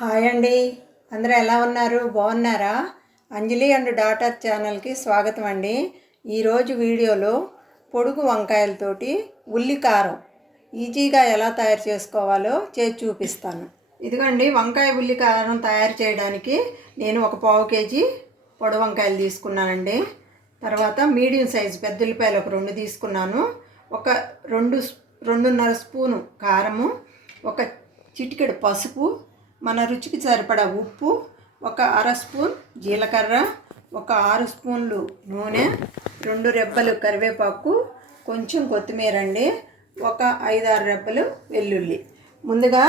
Hi అండి. అందరూ ఎలా ఉన్నారు? బాగున్నారా? అంజలి అండ్ డాటర్ ఛానల్కి స్వాగతం అండి. ఈరోజు వీడియోలో పొడుగు వంకాయలతోటి ఉల్లి కారం ఈజీగా ఎలా తయారు చేసుకోవాలో చేసి చూపిస్తాను. ఇదిగోండి వంకాయ ఉల్లి కారం తయారు చేయడానికి నేను ఒక పావు కేజీ పొడి వంకాయలు తీసుకున్నానండి. తర్వాత మీడియం సైజు పెద్ద ఉల్లిపాయలు ఒక రెండు తీసుకున్నాను. ఒక రెండు రెండున్నర స్పూను కారము ఒక చిటికెడు పసుపు మన రుచికి సరిపడా ఉప్పు ఒక అర స్పూన్ జీలకర్ర ఒక ఆరు స్పూన్లు నూనె రెండు రెబ్బలు కరివేపాకు కొంచెం కొత్తిమీర అండి ఒక ఐదారు రెబ్బలు వెల్లుల్లి. ముందుగా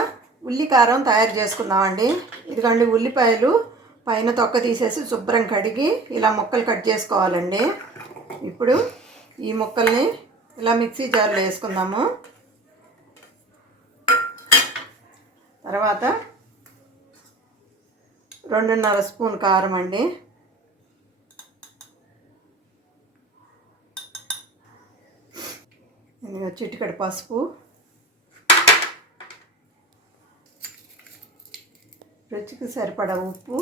ఉల్లి కారం తయారు చేసుకుందామండి. ఇదిగోండి ఉల్లిపాయలు పైన తొక్క తీసేసి శుభ్రం కడిగి ఇలా ముక్కలు కట్ చేసుకోవాలండి. ఇప్పుడు ఈ ముక్కల్ని ఇలా మిక్సీ జార్లో వేసుకుందాము. తర్వాత రెండున్నర స్పూన్ కారం అండి. ఇదిగో పసుపు. రుచికి సరిపడా ఉప్పు.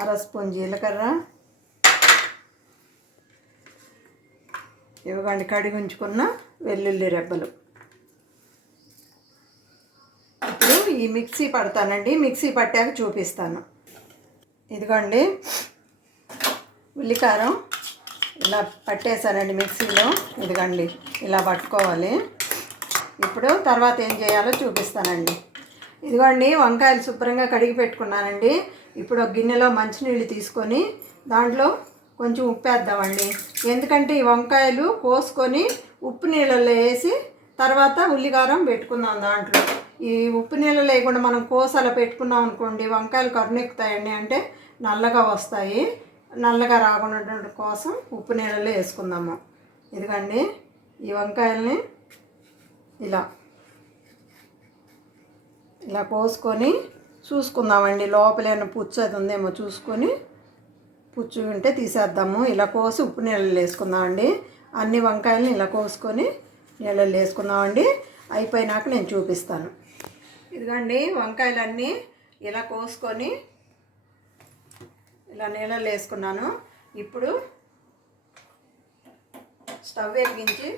అర స్పూన్ జీలకర్ర. ఇవ్వగండి కడిగి ఉంచుకున్న వెల్లుల్లి రెబ్బలు ఇప్పుడు ఈ మిక్సీ పడతానండి. మిక్సీ పట్టాక చూపిస్తాను. ఇదిగోండి. ఉల్లికారం ఇలా పట్టేశానండి మిక్సీలో. ఇదిగోండి ఇలా పట్టుకోవాలి. ఇప్పుడు తర్వాత ఏం చేయాలో చూపిస్తానండి. ఇదిగోండి వంకాయలు శుభ్రంగా కడిగి పెట్టుకున్నానండి. ఇప్పుడు ఒక గిన్నెలో మంచినీళ్ళు తీసుకొని దాంట్లో కొంచెం ఉప్పు వేద్దామండి ఎందుకంటే ఈ వంకాయలు కోసుకొని ఉప్పు నీళ్ళల్లో వేసి తర్వాత ఉల్లికారం పెట్టుకుందాం దాంట్లో. ఈ ఉప్పు నీళ్ళు లేకుండా మనం కోసలో పెట్టుకున్నాం అనుకోండి వంకాయలు కరుణెక్కుతాయండి అంటే నల్లగా వస్తాయి. నల్లగా రాకుండా కోసం ఉప్పు నీళ్ళలో వేసుకుందాము. ఇదిగండి ఈ వంకాయల్ని ఇలా ఇలా కోసుకొని చూసుకుందామండి. లోపల ఏమైనా పుచ్చు అది ఉందేమో చూసుకొని పుచ్చు ఉంటే తీసేద్దాము. ఇలా కోసి ఉప్పు నీళ్ళలో వేసుకుందామండి. అన్ని వంకాయలని ఇలా కోసుకొని నీళ్ళలో వేసుకుందామండి. అయిపోయినాక నేను చూపిస్తాను. ఇదిగోండి వంకాయలన్నీ ఇలా కోసుకొని ఇలా నీళ్ళలో వేసుకున్నాను. ఇప్పుడు స్టవ్ వెలిగించి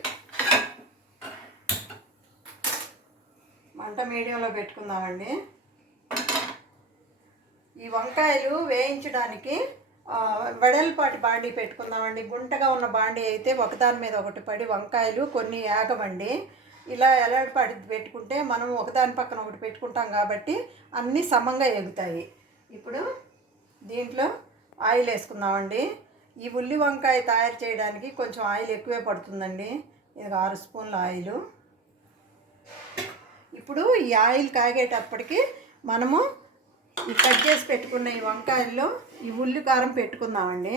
మంట మీడియంలో పెట్టుకుందామండి. ఈ వంకాయలు వేయించడానికి వెడల్పాటి బాండీ పెట్టుకుందామండి. గుంటగా ఉన్న బాండీ అయితే ఒకదాని మీద ఒకటి పడి వంకాయలు కొన్ని ఏగవండి. ఇలా ఎలాంటి పెట్టుకుంటే మనం ఒకదాని పక్కన ఒకటి పెట్టుకుంటాం కాబట్టి అన్నీ సమంగా ఎగుతాయి. ఇప్పుడు దీంట్లో ఆయిల్ వేసుకుందామండి. ఈ ఉల్లి వంకాయ తయారు చేయడానికి కొంచెం ఆయిల్ ఎక్కువే పడుతుందండి. ఇది ఆరు స్పూన్ల ఆయిల్. ఇప్పుడు ఈ ఆయిల్ కాగేటప్పటికి మనము ఈ కట్ చేసి పెట్టుకున్న ఈ వంకాయల్లో ఈ ఉల్లి కారం పెట్టుకుందామండి.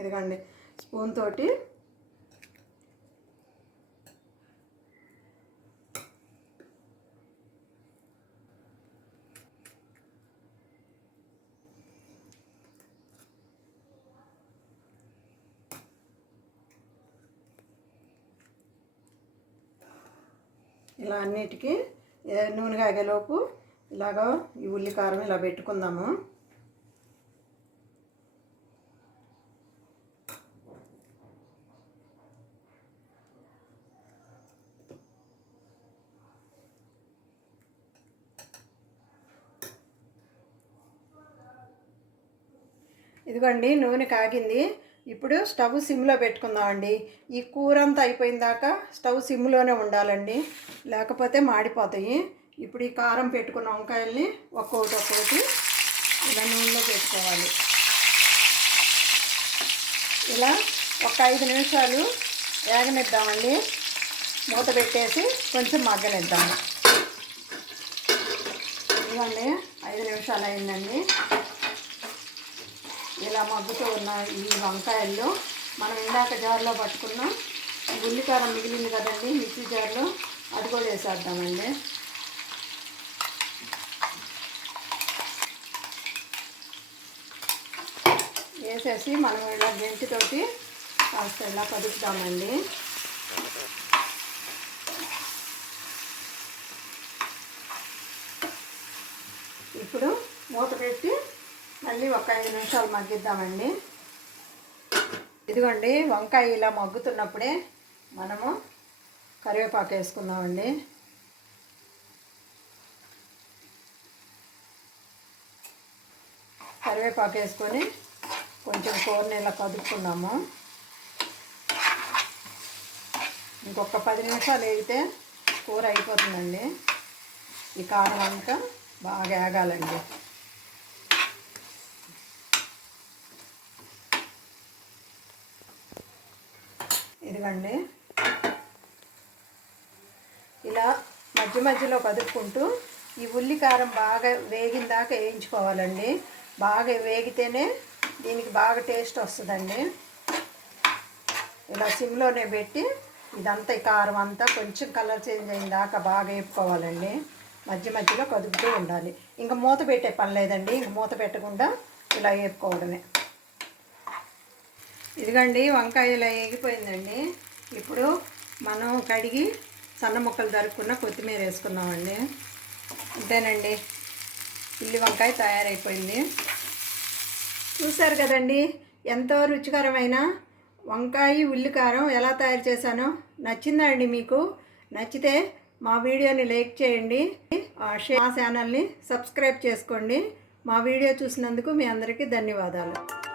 ఇదిగోండి స్పూన్ తోటి ఇలా అన్నిటికీ నూనె కాగేలోపు ఇలాగా ఈ ఉల్లి కారం ఇలా పెట్టుకుందాము. ఇదిగోండి నూనె కాగింది. ఇప్పుడు స్టవ్ సిమ్లో పెట్టుకుందామండి. ఈ కూర అంతా అయిపోయిన దాకా స్టవ్ సిమ్లోనే ఉండాలండి. లేకపోతే మాడిపోతాయి. ఇప్పుడు ఈ కారం పెట్టుకున్న వంకాయల్ని ఒక్కొక్కటి ఒక్కొక్కటి ఇలా నూనెలో పెట్టుకోవాలి. ఇలా ఒక ఐదు నిమిషాలు వేగనిద్దామండి మూత పెట్టేసి కొంచెం మగ్గనిద్దాము. ఇదిగోండి ఐదు నిమిషాలు అయిందండి. ఇలా మగ్గుతూ ఉన్న ఈ వంకాయల్లో మనం ఇందాక జార్లో పట్టుకున్న. ఈ ఉల్లికారం మిగిలింది కదండి మిక్సీ జార్లో. అది కూడా వేసేద్దామండి. వేసేసి మనం ఇలా గెంటితోటి కాస్త ఇలా కదుపుతామండి. ఇప్పుడు మూత పెట్టి మళ్ళీ ఒక ఐదు నిమిషాలు మగ్గిద్దామండి. ఇదిగోండి వంకాయ ఇలా మగ్గుతున్నప్పుడే మనము కరివేపాకు వేసుకుందామండి. కరివేపాకు వేసుకొని కొంచెం కూరని ఇలా కదుపుకున్నాము ఇంకొక పది నిమిషాలు వేగితే కూర అయిపోతుందండి. ఈ కారం అంతా బాగా ఏగాలండి ఇదిగండి. ఇలా మధ్య మధ్యలో కదుపుకుంటూ ఈ ఉల్లి కారం బాగా వేగిన దాకా వేయించుకోవాలండి. బాగా వేగితేనే దీనికి బాగా టేస్ట్ వస్తుందండి. ఇలా సిమ్లోనే పెట్టి ఇదంతా ఈ కారం అంతా కొంచెం కలర్ చేంజ్ అయిన దాకా బాగా వేపుకోవాలండి. మధ్య మధ్యలో కదుపుతూ ఉండాలి. ఇంకా మూత పెట్టే పని లేదండి. ఇంక మూత పెట్టకుండా ఇలా వేపుకోవడమే. ఇదిగండి వంకాయ ఇలా వేగిపోయిందండి. ఇప్పుడు మనం కడిగి సన్న ముక్కలు దరుక్కున్న కొత్తిమీర వేసుకున్నామండి అంతేనండి. ఉల్లి వంకాయ తయారైపోయింది. చూసారు కదండి ఎంతో రుచికరమైన వంకాయ ఉల్లికారం ఎలా తయారు చేశానో. నచ్చిందా అండి మీకు. నచ్చితే మా వీడియోని లైక్ చేయండి. ఆ, మా ఛానల్ని సబ్స్క్రైబ్ చేసుకోండి. మా వీడియో చూసినందుకు మీ అందరికీ ధన్యవాదాలు.